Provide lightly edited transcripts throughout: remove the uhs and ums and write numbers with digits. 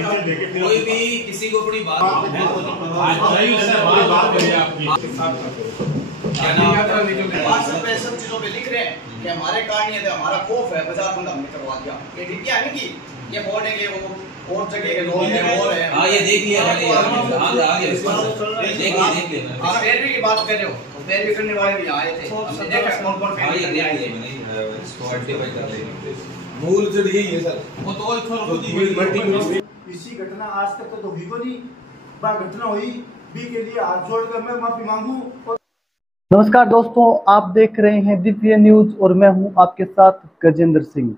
कोई भी किसी को अपनी बात सब चीजों पे लिख रहे हैं कि हमारे कारण ये हमारा खौफ है, बाजार बंद हमने करवा दिया। ये ठीक है कि ये बोर्ड है कि वो और जगह के लोग हैं और है। हां ये देख लिया मैंने, आगे देख लिया आप पैरवी की बात कर रहे हो, तो पैरवी करने वाले भी आए थे, हमने देखा कौन कौन पैरवी कर रहे हैं। मैंने इसको आइडेंटिफाई कर लिया। मूल से यही है सर, वो तो और इसी घटना आज तक तो हुई को नहीं, बा घटना हुई भी के लिए हाथ जोड़कर मैं माफी मांगू। नमस्कार दोस्तों, आप देख रहे हैं दिव्य न्यूज और मैं हूं आपके साथ गजेंद्र सिंह।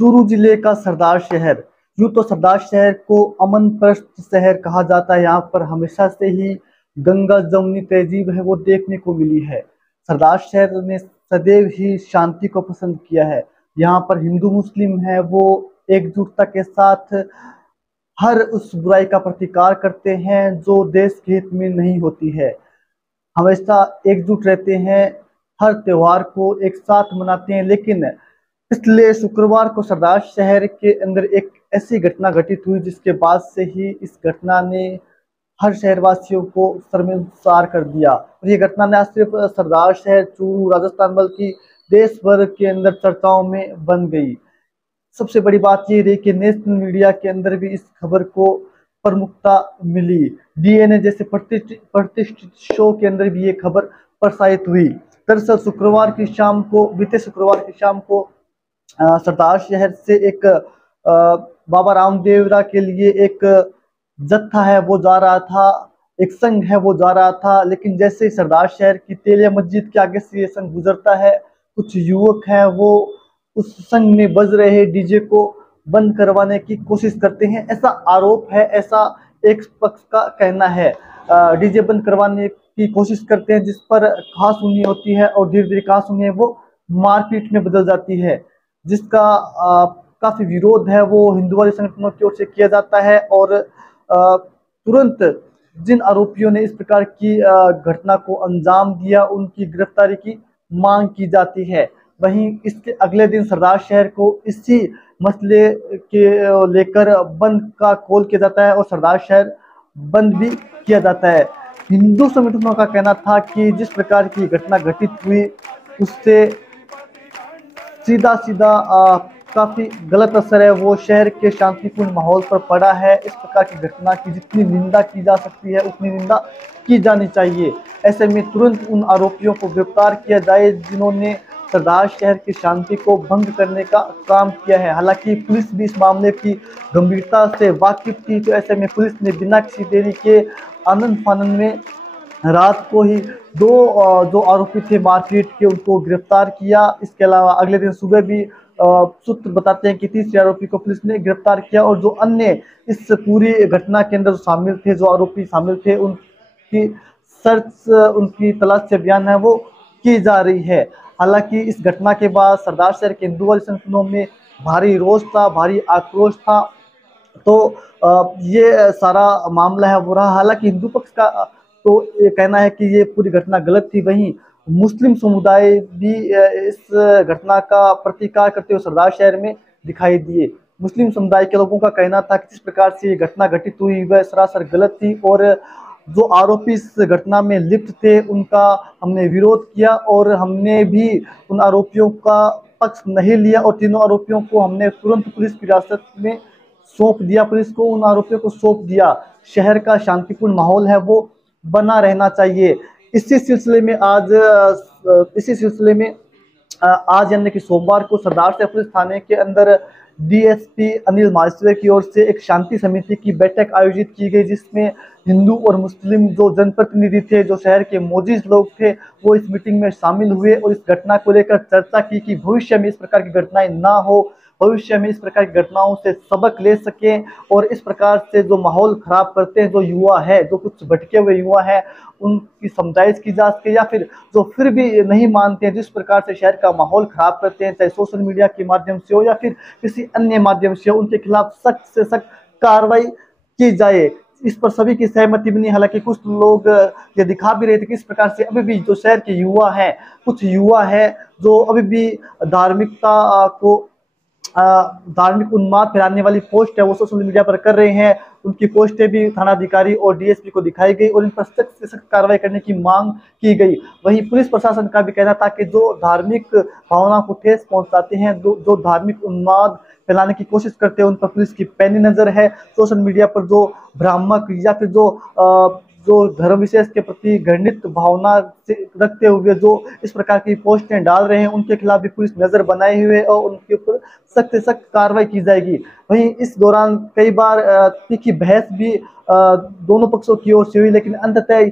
चूरू जिले का सरदार शहर, यूं तो सरदार शहर को अमन प्रस्त शहर कहा जाता है। यहाँ पर हमेशा से ही गंगा जमुनी तहजीब है वो देखने को मिली है। सरदार शहर ने सदैव ही शांति को पसंद किया है। यहाँ पर हिंदू मुस्लिम है वो एकजुटता के साथ हर उस बुराई का प्रतिकार करते हैं जो देश के हित में नहीं होती है। हमेशा एकजुट रहते हैं, हर त्योहार को एक साथ मनाते हैं। लेकिन पिछले शुक्रवार को सरदार शहर के अंदर एक ऐसी घटना घटित हुई जिसके बाद से ही इस घटना ने हर शहरवासियों को शर्मिंदा कर दिया। और ये घटना न सिर्फ सरदार शहर, चूरू, राजस्थान बल्कि देश भर के अंदर चर्चाओं में बन गई। सबसे बड़ी बात ये रही कि नेशनल मीडिया के अंदर भी इस खबर को प्रमुखता मिली। डीएनए जैसे प्रतिष्ठित शो के अंदर भी ये खबर प्रसारित हुई। दरअसल बीते शुक्रवार की शाम को सरदार शहर से एक बाबा रामदेवरा के लिए एक जत्था है वो जा रहा था, एक संघ है वो जा रहा था। लेकिन जैसे ही सरदार शहर की तेलिया मस्जिद के आगे से ये संघ गुजरता है, कुछ युवक हैं वो उस संघ में बज रहे डीजे को बंद करवाने की कोशिश करते हैं। ऐसा आरोप है, ऐसा एक पक्ष का कहना है। डीजे बंद करवाने की कोशिश करते हैं जिस पर कहासुनी होती है और धीरे धीरे कहासुनी है वो मारपीट में बदल जाती है, जिसका काफी विरोध है वो हिंदुवादी संगठनों की ओर से किया जाता है। और तुरंत जिन आरोपियों ने इस प्रकार की घटना को अंजाम दिया उनकी गिरफ्तारी की मांग की जाती है। वहीं इसके अगले दिन सरदार शहर को इसी मसले के लेकर बंद का कॉल किया जाता है और सरदार शहर बंद भी किया जाता है। हिंदू संगठनों का कहना था कि जिस प्रकार की घटना घटित हुई उससे सीधा काफी गलत असर है वो शहर के शांतिपूर्ण माहौल पर पड़ा है। इस प्रकार की घटना की जितनी निंदा की जा सकती है उतनी निंदा की जानी चाहिए। ऐसे में तुरंत उन आरोपियों को गिरफ्तार किया जाए जिन्होंने सरदार शहर की शांति को भंग करने का काम किया है। हालांकि पुलिस भी इस मामले की गंभीरता से वाकिफ थी, तो ऐसे में पुलिस ने बिना किसी देरी के आनंद फानंद में रात को ही जो आरोपी थे मारपीट के उनको गिरफ्तार किया। इसके अलावा अगले दिन सुबह भी सूत्र बताते हैं कि तीसरे आरोपी को पुलिस ने गिरफ्तार किया और जो अन्य इस पूरी घटना के अंदर शामिल थे, जो आरोपी शामिल थे, उनकी तलाश से अभियान है वो की जा रही है। हालांकि इस घटना के बाद सरदार शहर के हिंदुवादी संगठनों में भारी रोष था, भारी आक्रोश था। तो ये सारा मामला है वो रहा। हालांकि हिंदू पक्ष का तो ये कहना है कि ये पूरी घटना गलत थी। वहीं मुस्लिम समुदाय भी इस घटना का प्रतिकार करते हुए सरदार शहर में दिखाई दिए। मुस्लिम समुदाय के लोगों का कहना था कि जिस प्रकार से ये घटना घटित हुई वह सरासर गलत थी और जो आरोपी इस घटना में लिप्त थे उनका हमने विरोध किया और हमने भी उन आरोपियों का पक्ष नहीं लिया और तीनों आरोपियों को हमने तुरंत पुलिस की हिरासत में सौंप दिया। पुलिस को उन आरोपियों को सौंप दिया। शहर का शांतिपूर्ण माहौल है वो बना रहना चाहिए। इसी सिलसिले में आज यानी कि सोमवार को सरदार शहर पुलिस थाने के अंदर डीएसपी अनिल माहेश्वरी की ओर से एक शांति समिति की बैठक आयोजित की गई, जिसमें हिंदू और मुस्लिम जो जनप्रतिनिधि थे, जो शहर के मौजूद लोग थे, वो इस मीटिंग में शामिल हुए और इस घटना को लेकर चर्चा की कि भविष्य में इस प्रकार की घटनाएं ना हो, भविष्य में इस प्रकार की घटनाओं से सबक ले सकें और इस प्रकार से जो माहौल खराब करते हैं, जो युवा है, जो कुछ भटके हुए युवा हैं, उनकी समझाइश की जा सके, या फिर जो फिर भी नहीं मानते हैं, जिस प्रकार से शहर का माहौल खराब करते हैं, चाहे सोशल मीडिया के माध्यम से हो या फिर किसी अन्य माध्यम से हो, उनके खिलाफ सख्त से सख्त कार्रवाई की जाए। इस पर सभी की सहमति बनी। हालांकि कुछ लोग ये दिखा भी रहे थे कि इस प्रकार से अभी भी जो शहर के युवा हैं, कुछ युवा है जो अभी भी धार्मिकता को धार्मिक उन्माद फैलाने वाली पोस्ट है वो सोशल मीडिया पर कर रहे हैं। उनकी पोस्टें भी थानाधिकारी और डीएसपी को दिखाई गई और इन पर सख्त से सख्त कार्रवाई करने की मांग की गई। वहीं पुलिस प्रशासन का भी कहना था कि जो धार्मिक भावना को ठेस पहुंचाते हैं, जो धार्मिक उन्माद फैलाने की कोशिश करते हैं, उन पर पुलिस की पैनी नजर है। सोशल मीडिया पर जो भ्रामक या फिर जो धर्म विशेष के प्रति घृणित भावना रखते हुए जो इस प्रकार की पोस्टें डाल रहे हैं, उनके खिलाफ भी पुलिस नजर बनाए हुए और उनके ऊपर सख्त से सख्त कार्रवाई की जाएगी। वहीं इस दौरान कई बार तीखी बहस भी दोनों पक्षों की ओर से हुई, लेकिन अंततः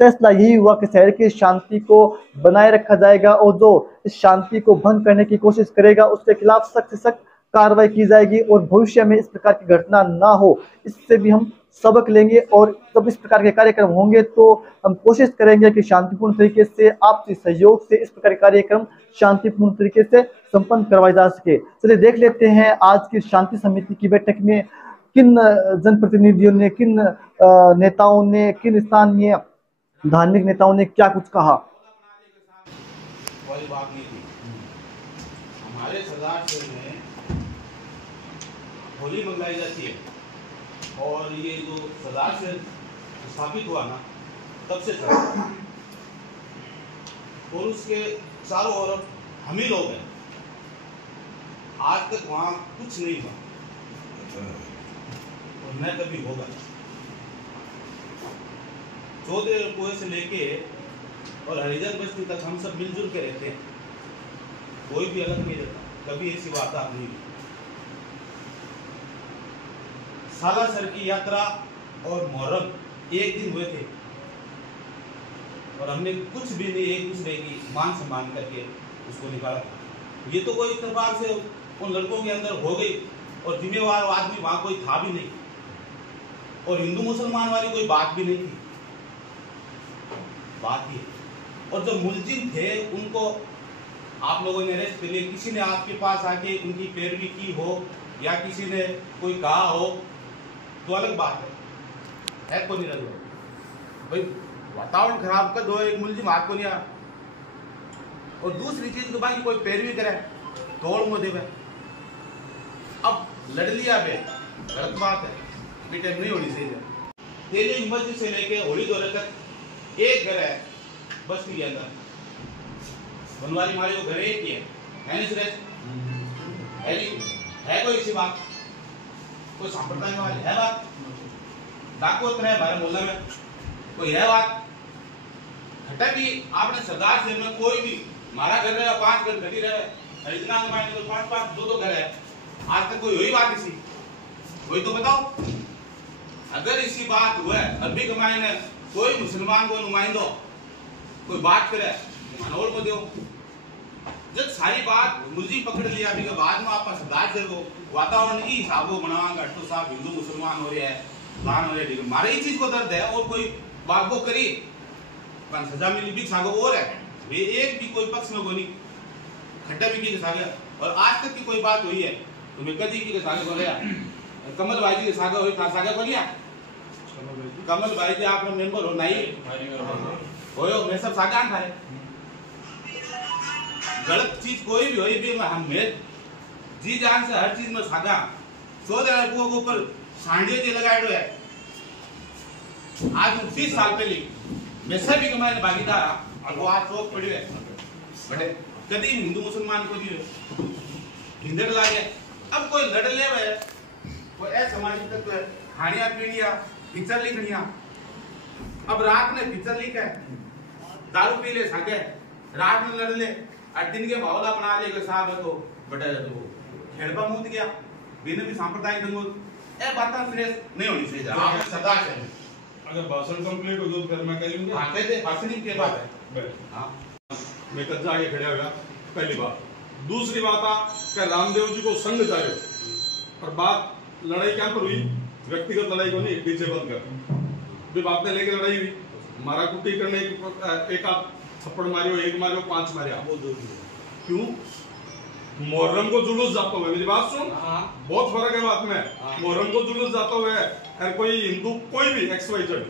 फैसला यही हुआ कि शहर की शांति को बनाए रखा जाएगा और जो इस शांति को भंग करने की कोशिश करेगा उसके खिलाफ सख्त से सख्त कार्रवाई की जाएगी और भविष्य में इस प्रकार की घटना ना हो, इससे भी हम सबक लेंगे। और जब इस प्रकार के कार्यक्रम होंगे तो हम कोशिश करेंगे कि शांतिपूर्ण तरीके से, आपसी सहयोग से इस प्रकार के कार्यक्रम शांतिपूर्ण तरीके से संपन्न करवाए जा सके। चलिए देख लेते हैं आज की शांति समिति की बैठक में किन जनप्रतिनिधियों ने, किन नेताओं ने, किन स्थानीय धार्मिक नेताओं ने क्या कुछ कहा। वाली बात नहीं थी। हमारे सरदार शहर में होली मंगाई जाती है और ये जो सरदार शहर स्थापित हुआ ना तब से चला और उसके चारों ओर हम ही लोग हैं। आज तक वहाँ कुछ नहीं हुआ और न कभी होगा। 14 कुएं से लेके और हरिजन बस्ती तक हम सब मिलजुल के रहते हैं, कोई भी अलग नहीं रहता, कभी ऐसी बात नहीं हुई। सालासर की यात्रा और मुहर्रम एक दिन हुए थे और हमने कुछ भी नहीं एक दूसरे की मान सम्मान करके उसको निकाला। ये तो कोई इत्तेफाक से उन लड़कों के अंदर हो गई और जिम्मेवार आदमी वहां कोई था भी नहीं और हिंदू मुसलमान वाली कोई बात भी नहीं थी। बात ये और जो मुलजिम थे उनको आप लोगों ने अरेस्ट कर लिया। किसी ने आपके पास आके उनकी पैरवी की हो या किसी ने कोई कहा हो तो अलग बात है को नहीं लगा भाई। वातावरण खराब कर दो, एक मुलजिम हाथ को नहीं आ और दूसरी चीज तो भाई कोई पैरवी करे तोड़ मो देवे। अब लड़ लिया बे गलत बात है, बेटे नहीं होनी चाहिए। तेजे हिम्मत से लेके होली दौरे तक एक घर है बस्ती के अंदर, बनवारी मारी वो घर एक ही है नहीं सुरेश? है कोई इसी बात, कोई सांप्रदायिक वाली है बात? डाको उतरे हमारे मोहल्ला में कोई है बात? घटा भी आपने सरदार शहर में कोई भी हमारा घर रहे 5 घर घटी रहे, हरिजना में तो 5 2 घर है, आज तक कोई हुई बात इसी? वही तो बताओ। अगर इसी बात हुआ अभी कमाए ने कोई मुसलमान को नुमाइंदो कोई बात करे मनोर को दो, जब सारी बात मुझी पकड़ लिया अभी के बाद में आप सरदार शहर को वातावरण की हिसाब को बनावा घटो साहब हिंदू मुसलमान हो रहे हैं दान हो रहे, हमारे ही चीज को दर्द है और कोई बात को करी सजा मिली भी सागो और है वे एक भी कोई पक्ष में कोनी खट्टा भी की सागे और आज तक की कोई बात हुई है तो मैं कदी की सागे बोले कमल भाई जी के सागे हुई था सागे बोलिया कमल भाई जी आप मेंबर हो नहीं होयो मैं सब सागान था। गलत चीज कोई भी हुई भी हम जी जान से हर चीज में सागा 14 लड़कों के ऊपर सांडे जी लगाए है। आज 30 साल पहले मैं सभी कमाए भागीदार और वो आज चौक पड़े है बटे कभी हिंदू मुसलमान को दिए हिंदे लागे। अब कोई लड़ ले वे वो ऐसा सामाजिक तत्व है खानिया पीनिया पिक्चर लिखनिया। अब रात में पिक्चर लिख है दारू पी ले सके रात में लड़ ले 8 दिन के बावला बना ले साहब है तो बटे तो खेलबा मुद गया बिना भी सांप्रदायिक दंगल ए बात फ्रेश नहीं होनी चाहिए। आप सरदार है अगर भाषण कंप्लीट हो गया तो फिर मैं कह लूंगा। हां कहते भाषण की बात है। हां मैं कच्चा आगे खड़ा हो गया पहली बात। दूसरी बात आ कि रामदेव जी को संग चाहिए और बात लड़ाई क्या पर हुई व्यक्तिगत लड़ाई को नहीं पीछे बंद कर भी बात ने लेके लड़ाई हुई मारा कुटी करने एक आध थप्पड़ मारियो एक मारियो 5 मारिया वो दो क्यों मुहर्रम को जुलूस जाता हुआ मेरी बात सुन बहुत फर्क है बात में। मुहर्रम को जुलूस जाता हुआ है कोई हिंदू कोई भी XYZ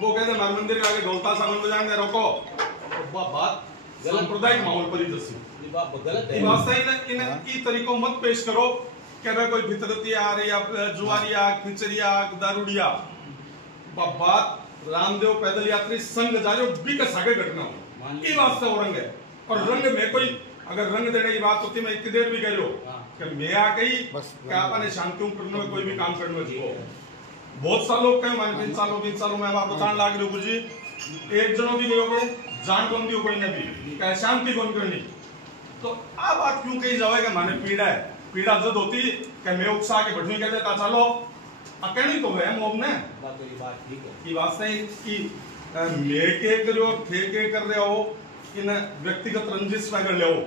वो कहते हमारे मंदिर के आगे ढोलता सामान बजाएंगे रोको बात सांप्रदायिक माहौल पर गलत है। वास्ते इन ई तरीको मत पेश करो कि भाई कोई भितरतिया आ रही या जुआरिया खिचरिया दारूडिया बात रामदेव पैदल यात्री संघ जारियो भी का सागे घटना हो ई वास्ते हो रंग है। और रंग में कोई अगर रंग देने की बात होती मैं इतनी देर भी कह रही हूँ कि मैं आ गई क्या अपने शांतियों करने में कोई भी काम करने में बहुत साल लोग कहे मैंने 20 सालों में आप बताने लग रहे हो जी एक जनों भी गए जान कौन दी कोई न भी क्या शांति कौन करनी तो आ बात क्यों कही जाएगा माने पीड़ा जद होती कि मैं उत्साह के बैठने कहते ता चलो अकेली तो है मोब ने बात ठीक है की वास्ते कि मैं के करो थे के कर रहे हो इन व्यक्तिगत रंजिश में कर ले हो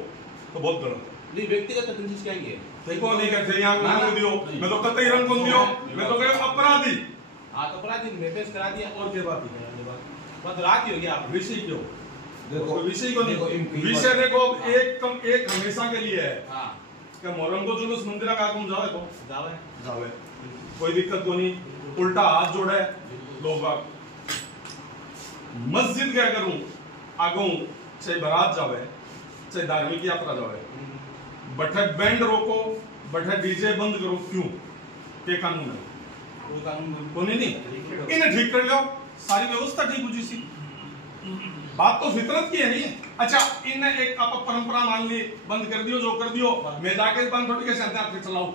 तो बहुत गलत है। नहीं व्यक्तिगत रंजिश क्या है देखो नहीं कहते यहाँ रंग दियो मैं तो कतई रंग कौन दियो मैं तो कहे अपराधी हाँ तो अपराधी में पेश करा दिया और के बात बस रात ही हो गया आप विषय क्यों देखो विषय को नहीं विषय देखो एक हमेशा के लिए है हाँ क्या मोहर्रम को जुलूस मंदिर का तुम जाओ तो जावे कोई दिक्कत को नहीं उल्टा हाथ जोड़े लोग मस्जिद क्या करूं आगू चाहे बारात जावे चाहे धार्मिक यात्रा जावे बठे बैंड रोको बठे डीजे बंद करो क्यों ये कानून है वो कानून को नहीं इन्हें ठीक कर लो सारी व्यवस्था ठीक हो जी बात तो फितरत की है नहीं। अच्छा इन्हें एक आप परंपरा मान ली बंद कर दियो जो कर दियो मैं जाके बंद थोड़ी कैसे आप चलाओ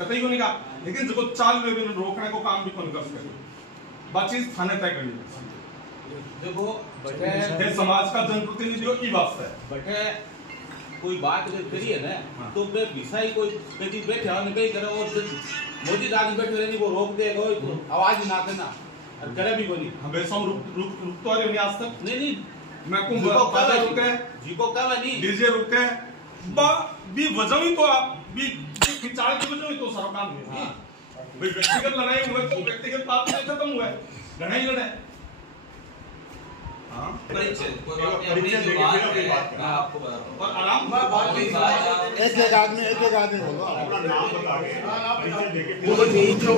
कतई को नहीं कहा लेकिन जो चाल में भी रोकने को काम भी कौन कर सके बातचीत थाने तय करनी देखो बटे समाज का जनप्रतिनिधियों की बात है बटे कोई बात अगर करिए ना तो बे विषय कोई कभी बैठे और कहीं करे और मोदी आगे बैठे रहने को रोक दे कोई आवाज ना करना और करे भी कोई हमेशा रुक तो रही आज तक नहीं मैं बाजा रुके जी को कहा नहीं डीजे रुके बा भी वजह ही तो आप भी खिंचाड़ की वजह ही तो सारा काम है भाई व्यक्तिगत लड़ाई हुए तो व्यक्तिगत बात नहीं खत्म हुआ है लड़ाई लड़े हाँ परिचय कोई बात नहीं अपनी जो बात है मैं आपको बताता हूं और आराम से बात एक आदमी बोलो अपना नाम बता के वो नहीं जो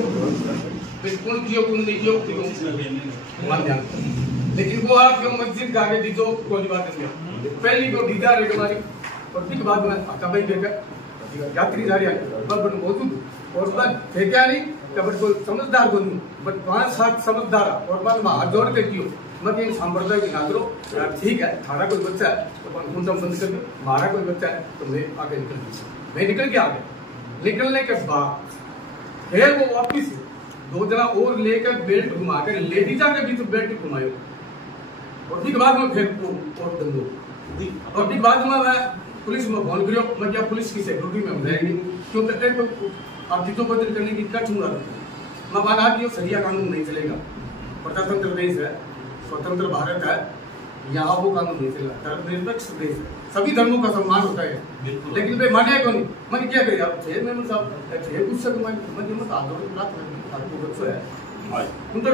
बिल्कुल कियो कुन नहीं कियो क्यों मान जान लेकिन वो आप क्यों मस्जिद का आगे दीजो कोई बात नहीं पहली को दीदा रे हमारी और फिर बाद में कभी देखा यात्री जा रही है बट मौजूद और बाद थे क्या नहीं बट कोई समझदार को नहीं बट 5-7 समझदार और बाद में हाथ जोड़ के कियो मत ये सांप्रदाय की ना करो ठीक है थारा कोई बच्चा है तो कौन सा बंद कर दो हमारा कोई बच्चा है तो मैं आगे निकल के आगे निकलने के बाद फिर वो वापिस 2 जना और लेकर बेल्ट घुमाकर लेडीजा के बीच बेल्ट घुमायो और फिर बाद में फिर वो और दंडो और फिर बाद में मैं पुलिस में फोन करियो मैं क्या पुलिस की सिक्योरिटी में रहेगी क्योंकि एक तो अब चीजों को करने की क्या छूंगा मैं बात आ कि सरिया कानून नहीं चलेगा प्रजातंत्र देश है स्वतंत्र भारत है यहाँ वो कानून नहीं चलेगा धर्मनिरपेक्ष देश है सभी धर्मों का सम्मान होता है लेकिन वे माने को नहीं मैंने क्या करिए आप थे मैं साहब थे कुछ से मैं मत आदर रात में बच्चों है उनका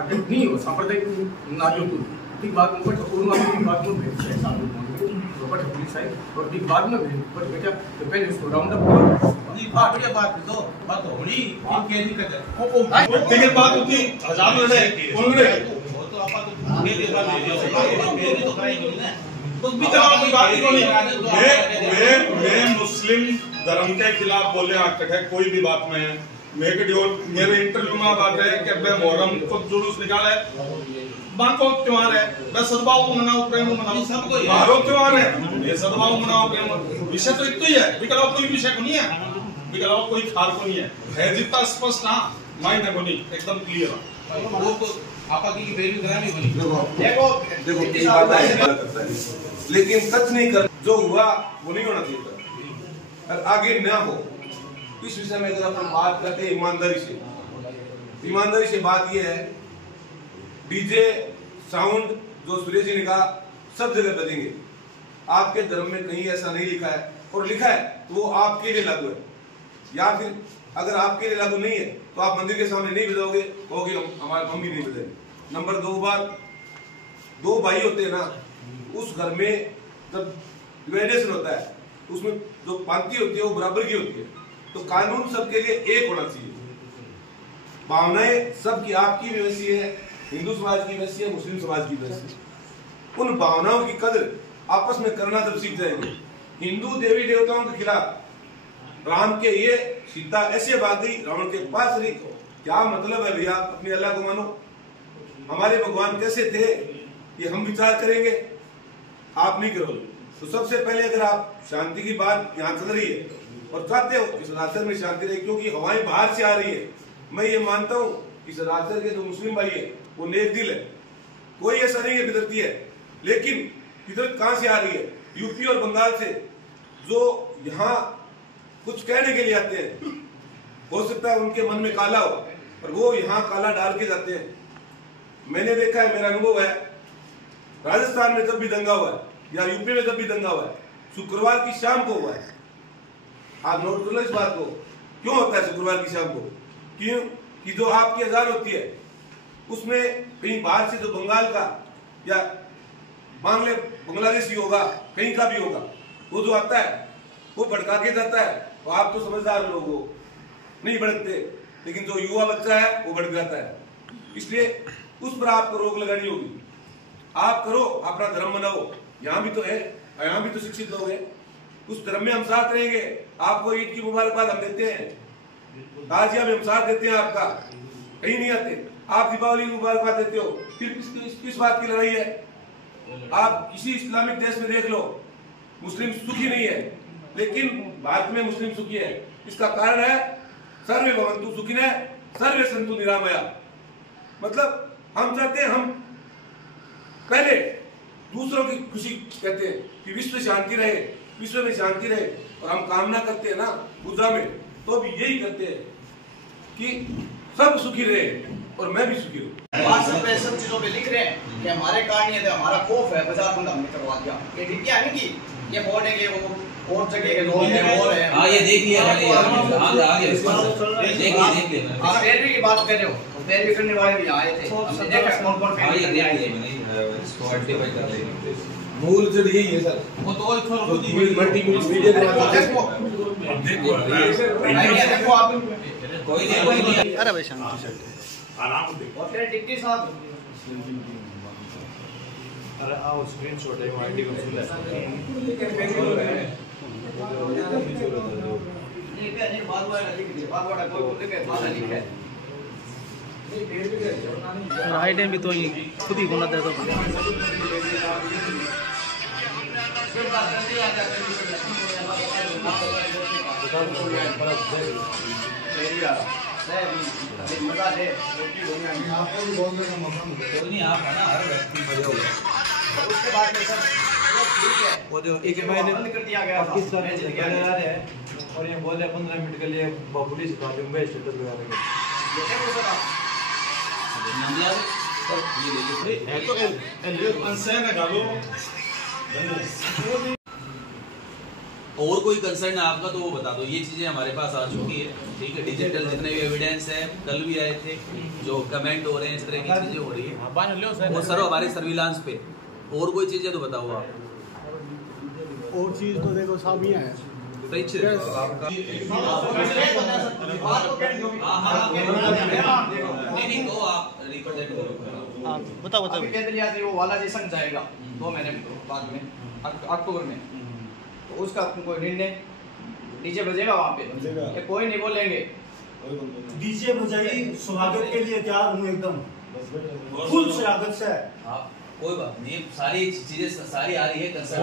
आगे नहीं हो सांप्रदायिक नाजो ठीक बात में बट उन बात में भेज बट पुलिस आई और ठीक बाद में भेज बट बेटा तो पहले उसको राउंड अप करो नहीं बढ़िया बात तो होनी क्या दिक्कत है व्यक्तिगत बात होती हजार लड़े उन्होंने वो तो आपा तो ये बात मेरी तो कराएंगे ना तो भी तो कोई बात ही नहीं मैं मुस्लिम धर्म के खिलाफ बोले आकर कोई भी बात में मेरे इंटरव्यू में बात है कि मैं मोहर्रम को जुलूस निकाला है बाको त्योहार है मैं सद्भाव को मनाओ प्रेम को मनाओ सबको बारो त्योहार है ये सद्भाव मनाओ प्रेम विषय तो एक तो ही है विकलाओ कोई विषय को नहीं है विकलाओ कोई खार को नहीं है जितना स्पष्ट हाँ मायने को नहीं एकदम क्लियर वो तो आपा की वैल्यू करानी बनी देखो लेकिन सच नहीं कर जो हुआ वो नहीं होना चाहिए और आगे ना हो इस विषय में अगर अपन बात करते हैं ईमानदारी से बात यह है डीजे साउंड जो सुरेश जी ने कहा सब जगह बजेंगे आपके धर्म में कहीं ऐसा नहीं लिखा है और लिखा है तो वो आपके लिए लागू है या फिर अगर आपके लिए लागू नहीं है तो आप मंदिर के सामने नहीं बजाओगे कहोगे हमारे मम्मी नहीं बजाएंगे। नंबर 2 बात 2 भाई होते हैं ना उस घर में जब डिवाइडेशन होता है उसमें जो पांति होती है वो बराबर की होती है तो कानून सबके लिए एक होना चाहिए। भावनाएं सबकी आपकी भी वैसी है हिंदू समाज की वैसी है मुस्लिम समाज की वैसी उन भावनाओं की कदर आपस में करना जब सीख जाएंगे। हिंदू देवी देवताओं के खिलाफ राम के ये सीता ऐसे भाग गई रावण के पास रही, क्या मतलब है भैया? अपने अल्लाह को मानो। हमारे भगवान कैसे थे ये हम विचार करेंगे, आप नहीं करोगे। तो सबसे पहले अगर आप शांति की बात यहाँ चल रही है और चाहते हो कि सरासर में शांति रहे, क्योंकि हवाएं बाहर से आ रही है, मैं ये मानता हूँ कि सरासर के जो मुस्लिम भाई है वो नेक दिल है, कोई ऐसा नहीं है बिदरती है, लेकिन बिदरत कहां से आ रही है? यूपी और बंगाल से, जो यहाँ कुछ कहने के लिए आते हैं। हो सकता है उनके मन में काला हो और वो यहाँ काला डाल के जाते हैं। मैंने देखा है, मेरा अनुभव है, राजस्थान में जब भी दंगा हुआ है या यूपी में जब भी दंगा हुआ है, शुक्रवार की शाम को हुआ है। आप नोट कर लो इस बात को। क्यों होता है शुक्रवार की शाम को? क्यों कि जो आपकी अजान होती है उसमें कहीं बाहर से जो बंगाल का या बांग्लादेशी होगा, कहीं का भी होगा, वो जो आता है वो भड़का के जाता है। तो आप तो समझदार लोग हो, नहीं भड़कते, लेकिन जो युवा बच्चा है वो भड़क जाता है। इसलिए उस पर आपको रोक लगानी होगी। आप करो, अपना धर्म बनाओ। यहाँ भी तो है, यहाँ भी तो शिक्षित लोग हैं, उस धर्म में हम साथ रहेंगे। आपको ईद की मुबारकबाद हम देते हैं, ताजिया में हम साथ देते हैं आपका, कहीं नहीं आते। आप दीपावली की मुबारकबाद देते हो, फिर किस बात की लड़ाई है? आप किसी इस्लामिक देश में देख लो, मुस्लिम सुखी नहीं है, लेकिन भारत में मुस्लिम सुखी है। इसका कारण है सर्वे भवन्तु सुखिनः सर्वे सन्तु निरामया। मतलब हम चाहते हैं हम पहले दूसरों की खुशी कहते हैं कि विश्व शांति रहे, विश्व में शांति रहे, और हम कामना करते हैं ना पूजा में, तो भी यही करते हैं कि सब सुखी रहे और मैं भी सुखी हूँ। व्हाट्सएप पे सब चीजों पे लिख रहे हैं कि हमारे कारण ये हमारा खौफ है, बाजार बंद हमने करवा दिया। ये ढिटिया है कि ये बोलेंगे वो और जगह के लोग हैं और है। हां ये देख लिया मैंने, आगे देख लिया। आप पैरवी की बात कर रहे हो, तो पैरवी करने वाले भी आए थे, हमने देखा कौन-कौन पैरवी कर रहे हैं। मैंने इसको आइडेंटिफाई कर लिया। मूल जड़ यही है सर, वो तो और थोड़ा मल्टीमीडिया देखो आप कोई नहीं। अरे भाई शांति से और फिर डिप्टी साहब अरे आओ स्क्रीनशॉट है वो आईडी को खुला है। ये क्या नहीं बात वाला लिख दे, बात वाला कोई बोले के थाला लिखा है। आईडी भी तो खुद ही बोला दे दो। मजा है आपको भी बोलने का मौका मिले। नहीं आप है ना, हर व्यक्ति बड़े हो गए। उसके बाद में सर ठीक है, वो जो एक महीने बंद कर दिया गया था। किस तरह से आ रहा है और ये बोले 15 मिनट के लिए पुलिस का में स्टेटस लगा देंगे। देखो सर आप नाम याद है ये ले लीजिए। है तो अनसैन है गालो। और कोई कंसर्न है आपका तो वो बता दो। ये चीजें हमारे पास आ चुकी है, ठीक है। डिजिटल जितने भी एविडेंस है, कल भी आए थे, जो कमेंट हो रहे हैं, इस तरह की चीजें हो रही है वो सर हमारे सर्विलांस पे। और कोई चीजें तो बताओ आप। और चीज तो देखो सब ही है नहीं तो आप रिप्रेजेंट करो। बताओ अभी कह दिया वो वाला जी संग जाएगा 2 महीने बाद में, अक्टूबर में, तो उसका कोई निर्णय डीजे बजेगा वहाँ पे, कोई नहीं बोलेंगे। डीजे बजाई स्वागत के लिए तैयार हूँ एकदम फुल स्वागत से। आप कोई बात नहीं, सारी चीजें सारी आ रही है कंसर्न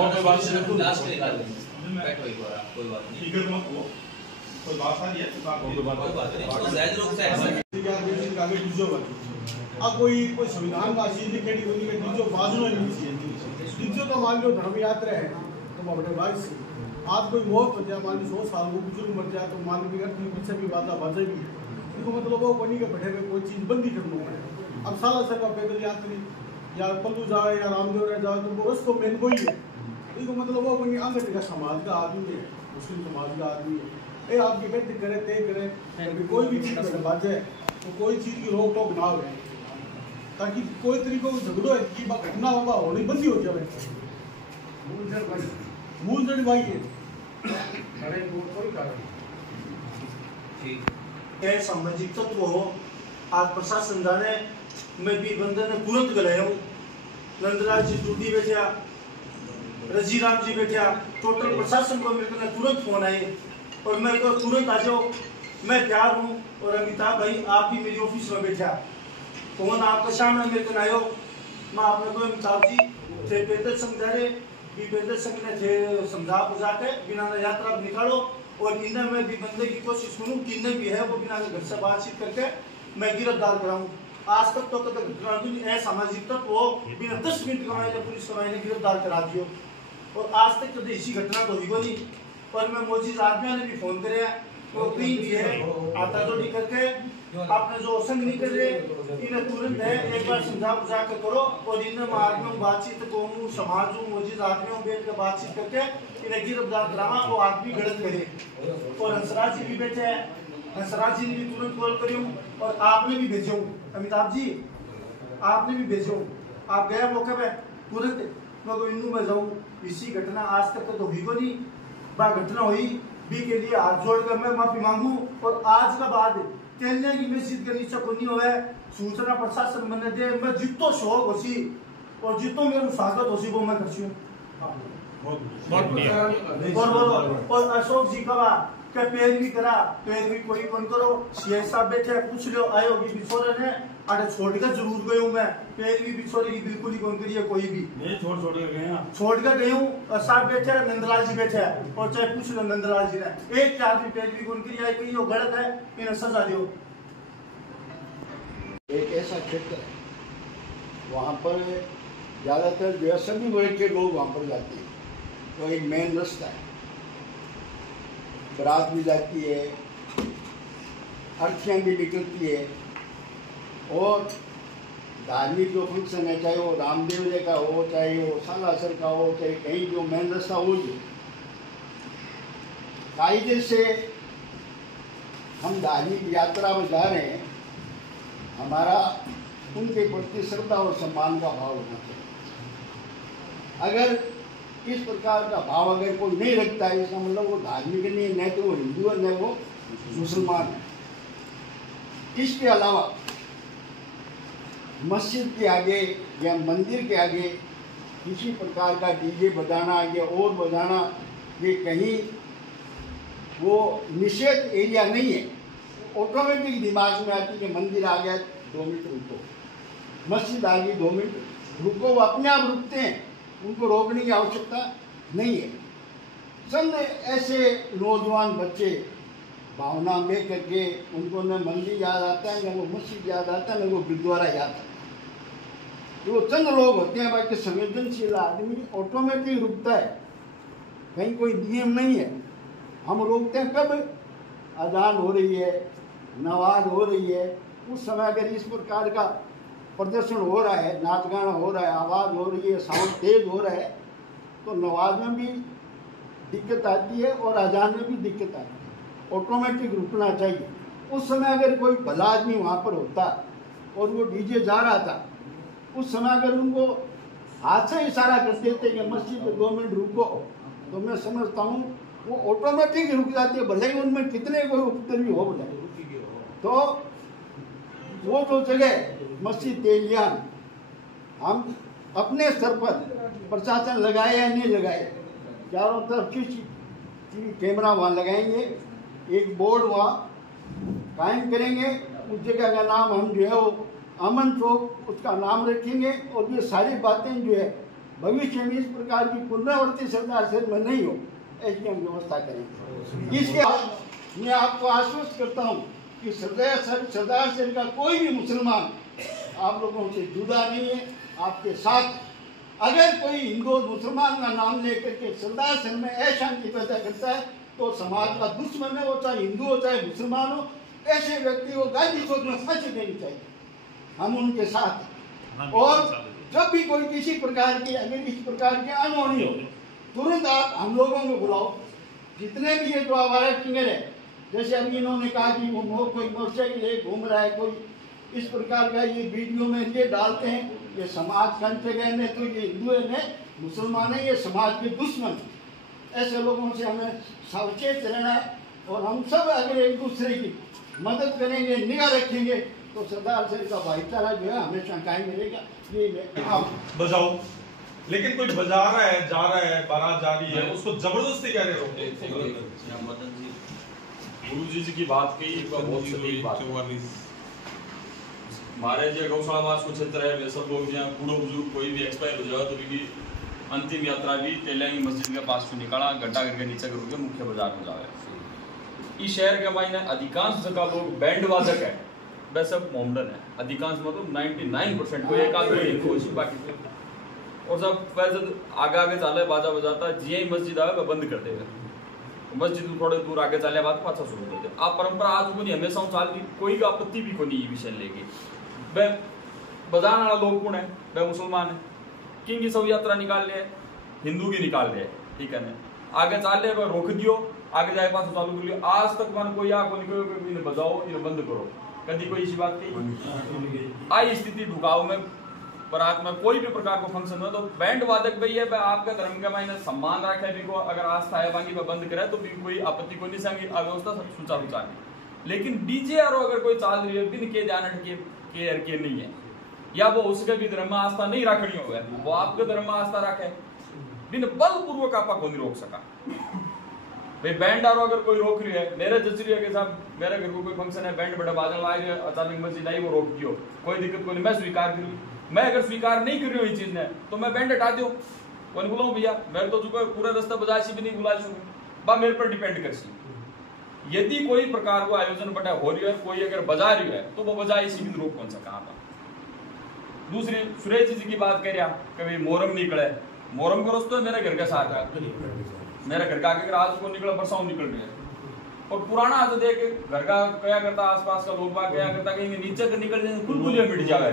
लास्ट में निकाल देंगे। कोई बात नहीं, कोई बात नहीं है, कोई बात नहीं, जायज लोग से ऐसा अब कोई संविधान का चीज लिखेगी कोई डीजो बाजू नहीं चाहिए। डीजो तो मान लो धर्म यात्रा है तो अपने भाई से आज कोई मौत हो जाए, मान लो 100 साल वो बुजुर्ग मर जाए तो मान लो पीछे भी बात बाजे भी इनको मतलब वो बनी के बैठे हुए कोई चीज बंदी करनी पड़े। अब साला सर का पैदल यात्री या पल्लू जाए या रामदेव राय जाए तो वो रस तो मेन कोई है, इनको मतलब वो बनी आंगन का समाज का आदमी है, मुस्लिम समाज का आदमी है। ये आपकी कहते करे तय करे कोई भी चीज बाजे तो कोई चीज की रोक टोक ना हो, ताकि कोई तरीकों को झगड़ो की घटना होगा होनी बंदी हो जाए। मूल जड़ भाई है कोई कारण ये सामाजिक तत्व हो। आज प्रशासन जाने में भी बंदे ने तुरंत गलाया हूँ नंदलाल जी टूटी बेचा रजी राम जी बैठा, टोटल प्रशासन को मेरे को तुरंत फोन आए और मैं तो तुरंत आ जाओ, मैं तैयार हूँ। और अमिताभ भाई आप भी मेरी ऑफिस में बैठा, फोन आपका सामने मेरे को आयो, मैं आपने को अमिताभ जी थे पैदल समझा रहे, पैदल संघ ने थे समझा बुझा के बिना यात्रा निकालो और इन्हें मैं भी बंदे की कोशिश करूँ कि इन्हें भी है वो बिना घर से बातचीत करके मैं गिरफ्तार कराऊँ। आज तक तो कभी घटना सामाजिक तक वो बिना 10 मिनट कमाए पुलिस कमाए ने गिरफ्तार करा दियो और आज तक तो इसी घटना को ही नहीं। पर मैं मोजिज आदमियों ने भी फोन करे वो कहीं भी है आता जोड़ी करके आपने जो संग नहीं कर रहे इन्हें तुरंत है एक बार समझा बुझा के करो और इन्हें आदमियों बातचीत कौमू समाज मोजिज आदमियों बैठ के बातचीत करके इन्हें गिरफ्तार करावा। वो आदमी गलत करे और हंसराज जी भी बैठे हैं, हंसराज जी ने भी तुरंत कॉल करी और आपने भी भेजो, अमिताभ जी आपने भी भेजो, आप गए मौके पे तुरंत मैं इनू में जाऊँ। इसी घटना आज तक तो हुई को नहीं, बा घटना हुई भी के लिए हाथ जोड़कर मैं माफी मांगू और आज का बाद कहने की मैसेज करनी को नहीं हुआ सूचना प्रशासन मैंने दे मैं जितो शौक होसी और जितो मेरे स्वागत होसी वो मैं करसी और अशोक जी का क्या पैरवी करा, पैरवी कोई कौन करो, सीआई साहब बैठे पूछ लो आयो भी बिछोरे ने अरे छोड़ के जरूर गई हूँ मैं, पैरवी बिछोरे की बिल्कुल ही कौन करिए कोई भी नहीं, छोड़ के गई हूँ। और साहब बैठे नंदलाल जी बैठे और चाहे पूछ लो नंदलाल जी ने एक आदमी पैरवी कौन करी आई कहीं गलत है इन्हें सजा दो। एक ऐसा क्षेत्र है वहाँ पर ज्यादातर जो है सभी वर्ग के लोग वहाँ पर जाते हैं, तो एक मेन रास्ता है, बारात भी जाती है, अर्थियाँ भी निकलती है और धार्मिक जो फंक्शन है चाहे वो रामदेव जी का हो, चाहे वो सालासर का हो, चाहे कहीं जो मेन रास्ता हो, जो कायदे से हम धार्मिक यात्रा में जा रहे हैं, हमारा उनके प्रति श्रद्धा और सम्मान का भाव होना चाहिए। अगर इस प्रकार का भाव अगर कोई नहीं रखता है इसका मतलब वो धार्मिक नहीं है, न तो वो हिंदू है न वो मुसलमान है। इसके अलावा मस्जिद के आगे या मंदिर के आगे किसी प्रकार का डीजे बजाना या और बजाना ये कहीं वो निषेध एरिया नहीं है। ऑटोमेटिक दिमाग में आती है कि मंदिर आ गया 2 मिनट रुको, मस्जिद आ गई 2 मिनट रुको, वो अपने आप रुकते हैं, उनको रोकने की आवश्यकता नहीं है। चंद ऐसे नौजवान बच्चे भावना में करके उनको न मंदिर याद आता है, न वो मस्जिद याद आता है, न वो गुरुद्वारा याद आता है। तो वो चंद लोग होते हैं, बाकी संवेदनशील आदमी ऑटोमेटिक रुकता है, कहीं कोई नियम नहीं है। हम रोकते हैं कब अजान हो रही है, नमाज हो रही है, उस समय अगर इस प्रकार का प्रदर्शन हो रहा है, नाच गाना हो रहा है, आवाज़ हो रही है, साउंड तेज हो रहा है, तो नमाज में भी दिक्कत आती है और अजान में भी दिक्कत आती है। ऑटोमेटिक रुकना चाहिए। उस समय अगर कोई भला आदमी वहाँ पर होता और वो डीजे जा रहा था, उस समय अगर उनको हाथ से इशारा कर देते कि मस्जिद में 2 मिनट रुको, तो मैं समझता हूँ वो ऑटोमेटिक रुक जाती है, भले ही उनमें कितने कोई उपद्रवी हो बोले। तो वो जो जगह मस्जिद तेलियान हम अपने स्तर पर प्रशासन लगाए या नहीं लगाए, चारों तरफ CCTV कैमरा वहाँ लगाएंगे, एक बोर्ड वहाँ कायम करेंगे, उस जगह का नाम हम जो है वो अमन चौक उसका नाम रखेंगे और ये सारी बातें जो है भविष्य में इस प्रकार की पुनरावृत्ति सरदार शहर में नहीं हो, ऐसी हम व्यवस्था करेंगे। इसके बाद मैं आपको आश्वस्त करता हूँ कि सरदार शहर का कोई भी मुसलमान आप लोगों से जुदा नहीं है, आपके साथ। अगर कोई हिंदू और मुसलमान का नाम लेकर के सरदार शहर में अशांति पैदा करता है तो समाज का दुश्मन है, वो चाहे हिंदू हो चाहे मुसलमान हो, ऐसे व्यक्ति को गांधी चौक में फांसी देनी चाहिए। हम उनके साथ। और जब भी कोई किसी प्रकार की अगर इस प्रकार की अनहोनी हो, तुरंत आप हम लोगों को बुलाओ। जितने भी ये जो आवारा किंगर है, जैसे अभी इन्होंने कहा कि वो कोई मोटरसाइकिल ले घूम रहा है, कोई इस प्रकार का ये वीडियो में ये डालते हैं, ये समाज का जगह में तो ये हिंदू है मुसलमान है, ये समाज के दुश्मन। ऐसे लोगों से हमें सावचेत रहना है और हम सब अगर एक दूसरे की मदद करेंगे, निगाह रखेंगे, तो सरदार शहर का भाईचारा जो है हमेशा कायम रहेगा। ये आप बजाओ लेकिन कोई बजा रहा है, जा रहा है, बारात जा रही है, उसको जबरदस्ती कह रहे हो। गुरु जी की बात की बहुत सटीक बात। हमारे जो गौशाला वास को क्षेत्र है वे सब लोग जहाँ बूढ़ो बुजुर्ग कोई भी एक्सपायर हो जाए तो भी अंतिम यात्रा भी केलंगी मस्जिद के पास से निकाला गड्ढा करके नीचे करके मुख्य बाजार में जाए। इस शहर के मायने अधिकांश जगह लोग बैंड वादक है, वैसे मोमडन है अधिकांश, मतलब 99% कोई एक आदमी बाकी। और सब आगे आगे चाले बाजा बजाता जी ही मस्जिद आवे बंद कर देगा, मस्जिद थोड़े दूर आगे चले बाद पाछा शुरू कर दे। आप परंपरा आज को नहीं हमेशा चाल दी, कोई आपत्ति भी को नहीं विषय लेगी। वह बजाने वाला लोग कौन है? वह मुसलमान है, किंग की सब यात्रा निकाल ले, हिंदू की निकाल ले, ठीक है ना। आगे चाल ले रोक दियो, आगे जाए पास चालू कर लियो। आज तक मन कोई आको निकलो बजाओ ये बंद करो, कभी कोई इसी बात की आई स्थिति ढुकाव में बारात में कोई भी प्रकार को फंक्शन हो तो बैंड वादक भाई है आपका धर्म का मायने सम्मान रखे भी को, अगर आस्था है बाकी बंद करे तो भी कोई आपत्ति को नहीं संगी अव्यवस्था सुचारू चाहे। लेकिन डीजे और अगर कोई चाल रही है बिन के ध्यान के नहीं है, या वो उसके भी धर्म में आस्था नहीं रखनी हो, वो आपके धर्म में आस्था रखे बिन बलपूर्वक आपा को नहीं रोक सका। भाई बैंड और अगर कोई रोक रही है, मेरे जचरी है कि साहब मेरे घर को कोई फंक्शन है, बैंड बड़ा बादल आ रही है, अचानक मस्जिद आई, वो रोक दियो, कोई दिक्कत कोई नहीं, मैं स्वीकार करूँ। मैं अगर स्वीकार नहीं कर रही हूँ ये चीज ने तो मैं बैंड हटा दो, कौन बुलाऊं भैया, मेरे तो जो पूरा रास्ता बजासी भी नहीं बुला बा मेरे पर डिपेंड कर सी। यदि कोई प्रकार को आयोजन बड़ा हो रही है, कोई अगर बजा रही है तो वो बजा इसी भी रोक कौन सा कहाँ पर। दूसरी सुरेश जी की बात कर रहा, कभी मोहरम निकले, मोहरम को रोज तो मेरे घर के साथ है, मेरे घर का अगर आज को निकला परसों निकल रही है। और पुराना आज देख घर का क्या करता, आसपास का लोग बाग क्या करता, कहीं नीचे से निकल जाए कुल मिट जावे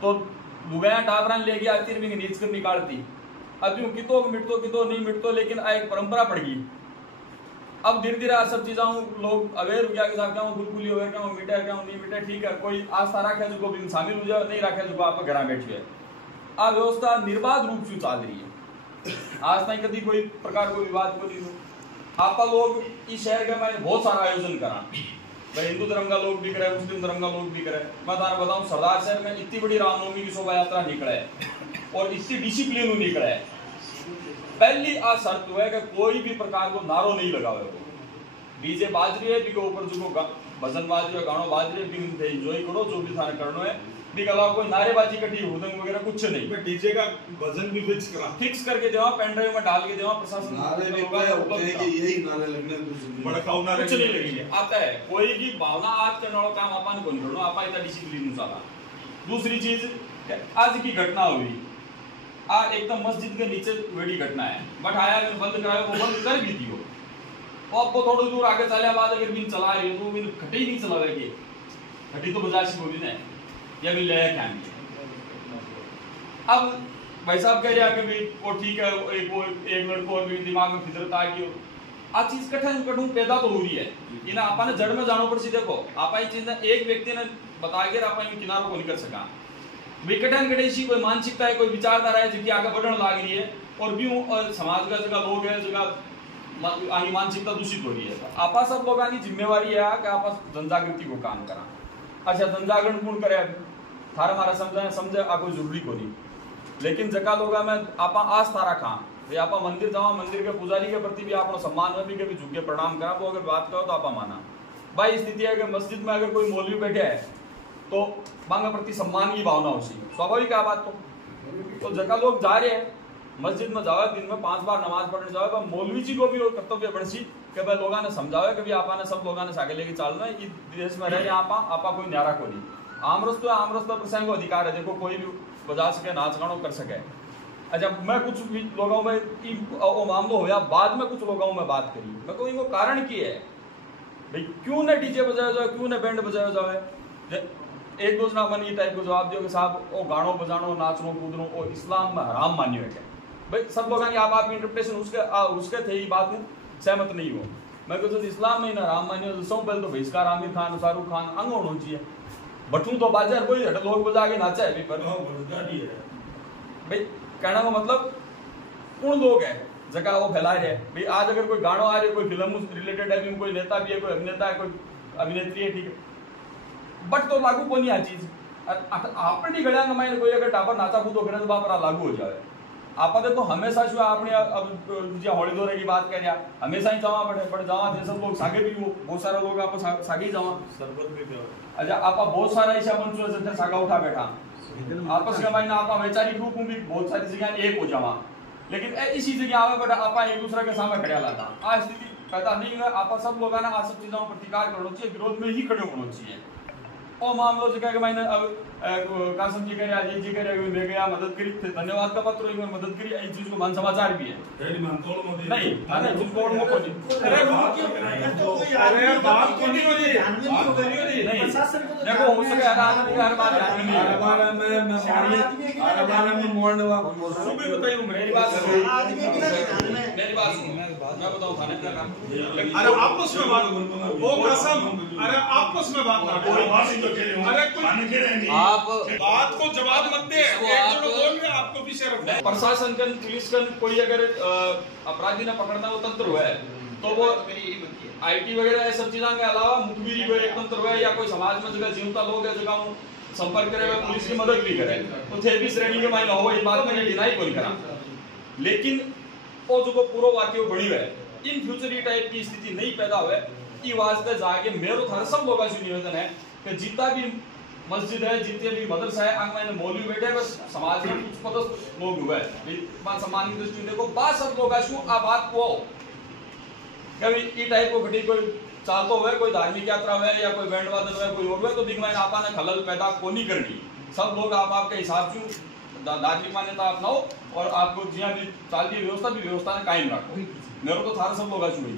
तो लुगाया टावरान ले गया आती भी नीच कर निकालती। अब यूं कितो नहीं मिटतो, लेकिन एक परंपरा पड़ गई। अब धीरे धीरे सब चीजों लोग अवेयर हो गया कि साहब क्या बिल्कुल अवेयर क्या मिटे क्या नहीं मिटे, ठीक है कोई आस्था रखे जो भी शामिल हो जाए, नहीं रखे जो आप घर बैठे है। आ व्यवस्था निर्बाध रूप से चल रही है, आज तक कभी कोई प्रकार को विवाद को नहीं। आप लोग इस शहर के मैं बहुत सारा आयोजन करा, हिंदू धर्म का लोग भी करे, मुस्लिम धर्म का लोग भी करे। मैं तारा बताऊं सरदार शहर में इतनी बड़ी रामनवमी की शोभा यात्रा निकले और इतनी डिसिप्लिन निकले। पहली आ शर्त है कि कोई भी प्रकार को नारो नहीं लगावे, डीजे बाज रही है भी के ऊपर जो भजन बाज रही है, गानो बाज रही है, भी एंजॉय करो जो भी थाने करना है, भी के अलावा कोई नारेबाजी कटी हुदंग वगैरह कुछ नहीं। मैं डीजे का वजन भी फिक्स करके देवा, पेन ड्राइव में डाल के देवा, प्रशासन यही नारे लगने कुछ नहीं लगेंगे। आता है कोई भी भावना आज करने वाला काम अपन को नहीं करना, आपा इतना डिसिप्लिन साला। दूसरी चीज आज की घटना हुई, आज एकदम मस्जिद के नीचे बड़ी घटना है, बट आया बंद कराया, वो बंद कर भी दियो। और वो थोड़ी दूर आगे चले बाद अगर बिन चला रही है तो बिन खटी नहीं चलावेगी, खटी तो बजासी बोली ना या भी ले क्या। अब भाई साहब कह रहा कि वो ठीक है, एक लड़को और भी दिमाग में फितरत आ गई, आ चीज कठिन पैदा तो हो रही है कि ना आपने जड़ में जानो पर सीधे को आपा चीज एक व्यक्ति ने बताया कि आप किनारों को नहीं कर सका। कठिन कटेसी कोई मानसिकता है, कोई विचारधारा है जिनकी आगे बढ़ने लग रही है, और भी समाज का जगह लोग है जगह आनी मानसिकता दूषित हो रही है। आपा सब लोगों की जिम्मेवारी है कि आप जनजागृति को काम करा। अच्छा जनजागरण कौन करे, थारा मारा समझे आपको जरूरी को नहीं, लेकिन जगह लोग में आपा आस्था रखा, आप मंदिर जाओ, मंदिर के पुजारी के प्रति भी आप सम्मान में भी कभी झुके प्रणाम करा, वो अगर बात करो तो आपा माना। भाई स्थिति है कि मस्जिद में अगर कोई मौलवी बैठे है तो मांगा प्रति सम्मान की भावना हो, स्वाभाविक है बात। तो जगह लोग जा रहे हैं मस्जिद में जावे, दिन में 5 बार नमाज पढ़ने जावे, मौलवी जी को भी कर्तव्य बढ़ी कि भाई लोगों ने समझावे कि आपा ने सब लोगों ने आगे लेके चलना है, इस देश में रह आपा कोई न्यारा को नहीं। आमरस तो प्रसंग को अधिकार है, देखो कोई भी बजा सके, नाच गानो कर सके। अच्छा मैं कुछ लोगों में मामला होया, बाद में कुछ लोगों में बात करी, मैं कोई वो कारण की है भाई क्यों न डीजे बजाया जाए, क्यों न बैंड बजाया जाए। एक दूसरा मन ये टाइप को जवाब दियो कि साहब वो गानो बजानो नाचनो कूदनो वो इस्लाम में हराम मान्यो है। भाई सब लोगों की आप इंटरप्रिटेशन उसके थे, ये बात में सहमत नहीं हो। मैं कहता इस्लाम में हराम मान्यो तो सब पहले तो बहिष्कार आमिर खान शाहरुख खान अंग होना चाहिए, बटू तो बाजार कोई लोग बजा के नाचा है भाई। कहना का मतलब कौन लोग है जगह वो फैला रहे भाई। आज अगर कोई गानो आ रही है, कोई फिल्म रिलेटेड है, कोई नेता भी है, कोई अभिनेता है, कोई अभिनेत्री है, ठीक है, बट तो लागू को नहीं आ चीज। आपने नहीं घड़िया मायने कोई अगर टापर नाचा कूदो करे तो बापरा लागू हो जाए। आप देखो हमेशा जो आपने अब जो हॉली दौरे की बात करिया हमेशा ही जावा बड़े जावा थे सब लोग सागे भी वो बहुत सारे लोग आप सागे ही जावा सरबत भी अच्छा आप बहुत सारा ऐसा मंचो से सागा उठा बैठा आपस में मायने आप वैचारिक रूप में भी बहुत सारी जगह एक हो जावा लेकिन इसी जगह आवे बड़ा आप एक दूसरे के सामने खड़े लाता आ स्थिति पैदा नहीं हुआ। आप सब लोग ना आ सब चीजों पर प्रतिकार करना चाहिए विरोध में ही खड़े होना चाहिए। और मामलों से क्या कि मैंने अब कासम जी करे अजीत जी करे ले गया मदद करी धन्यवाद का पत्र में मदद करी इस चीज को मान समाचार भी है नहीं अरे झूठ बोल मत कोई अरे बात को नहीं हो रही नहीं देखो हो सके हर बात ध्यान में नहीं हर बार में मोड़ने वाला सुबह बताइए मेरी बात मैं बताऊं थाने का काम अरे आपस में बात वो कसम अरे आपस में बात ना अरे आप बात को जवाब मत दे एक जो बोल रहे आपको पीछे रखना प्रशासन कन पुलिस कन कोई अगर अपराधी ने पकड़ना वो तंत्र हुआ है तो वो आईटी वगैरह सब चीजों के अलावा मुखबिरी को एक तंत्र हुआ है या कोई समाज में जगह जीवता लोग है जगह संपर्क करे हुए पुलिस की मदद भी करे तो थे भी श्रेणी के मायने हो ये बात में डिनाई कोई करा लेकिन वो जो पूरा वाक्य बड़ी है इन फ्यूचर ये टाइप की स्थिति नहीं पैदा हुए ये वास्ते जाके मेरो थार सब लोगों से निवेदन है कि जितना भी मस्जिद है जितने भी मदरसा है आंग मैंने मौलवी बैठे बस समाज में कुछ पदस्थ लोग हुए मान सम्मान की दृष्टि देखो बात सब लोग आ बात को कभी ये टाइप को घटी कोई चालतो हुए कोई धार्मिक यात्रा हुए या कोई बैंड वादन हुए कोई और हुए तो दिख मैंने आपा ने खलल पैदा को नहीं करनी सब लोग आप आपके हिसाब से धार्मिक मान्यता अपनाओ और आपको जिया भी चाल की व्यवस्था भी व्यवस्था कायम रखो मेरे को थारा सब लोग छुड़ी